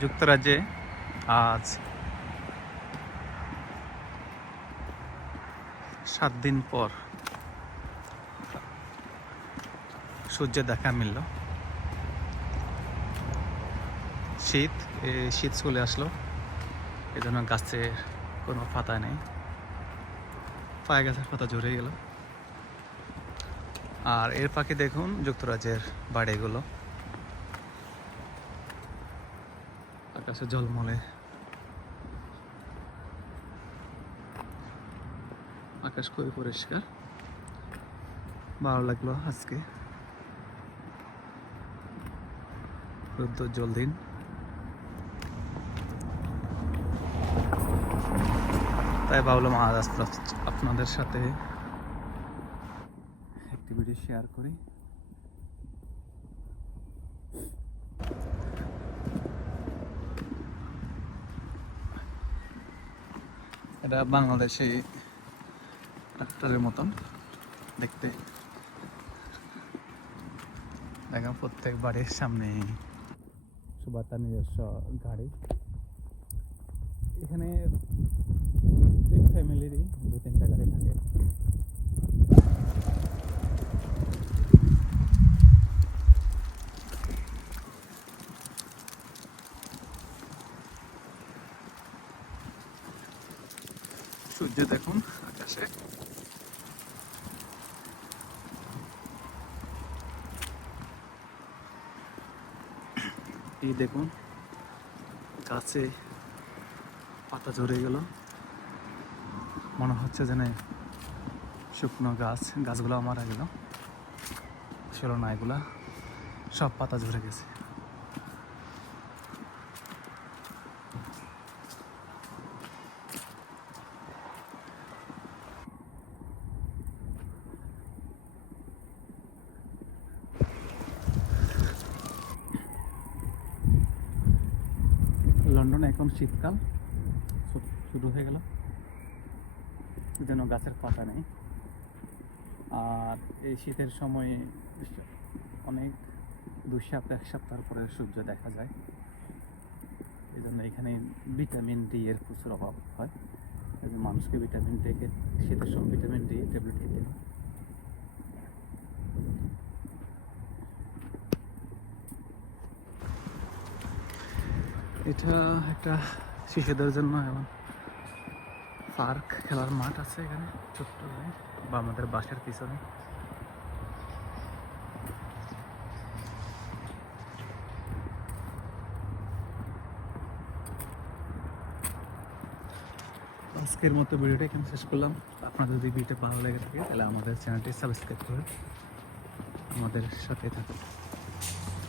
যুক্তরাজ্যে আজ 7 দিন পর সূর্যের দেখা মিলল। শীত চলে আসলো, এজন্য গাছের কোনো পাতা নেই, পায়ে গাছের পাতা ঝরে গেল। আর এর পাখি দেখুন যুক্তরাজ্যের বাড়িগুলো, আকাশে ঝলমলে, আকাশ খুবই পরিষ্কার। ভালো লাগলো আজকে রৌদ্রোজ্জ্বল দিন। তাই ভাবলাম আজ আপনাদের সাথে একটি ভিডিও শেয়ার করি। এটা বাংলাদেশি ট্রাক্টরের মতন দেখতে, দেখেন প্রত্যেক বাড়ির সামনে সবার তার নিজস্ব গাড়ি। এখানে প্রত্যেক ফ্যামিলিরই 2-3টা গাড়ি থাকে। সূর্য দেখুন আকাশে, এই দেখুন গাছে পাতা ঝরে গেল, মনে হচ্ছে যেন শুকনো গাছগুলো মারা গেল, ছিল না, এগুলা সব পাতা ঝরে গেছে। লন্ডনে এখন শীতকাল শুরু হয়ে গেল, যেন গাছের পাতা নেই। আর এই শীতের সময় অনেক 2 সপ্তাহ 1 সপ্তাহ পরে সূর্য দেখা যায়। এই জন্য এখানে ভিটামিন ডি এর প্রচুর অভাব হয়। মানুষকে ভিটামিন ডি শীতের সময় ভিটামিন ডি ট্যাবলেট খেতে হয়। এটা একটা শিশুদের জন্য এমন পার্ক, খেলার মাঠ আছে এখানে ছোট্ট বা আমাদের বাসার পিছনে। আজকের মতো ভিডিওটা এখানে শেষ করলাম। আপনাদের যদি ভিডিওটা ভালো লেগে থাকে তাহলে আমাদের চ্যানেলটি সাবস্ক্রাইব করে আমাদের সাথে থাকুন।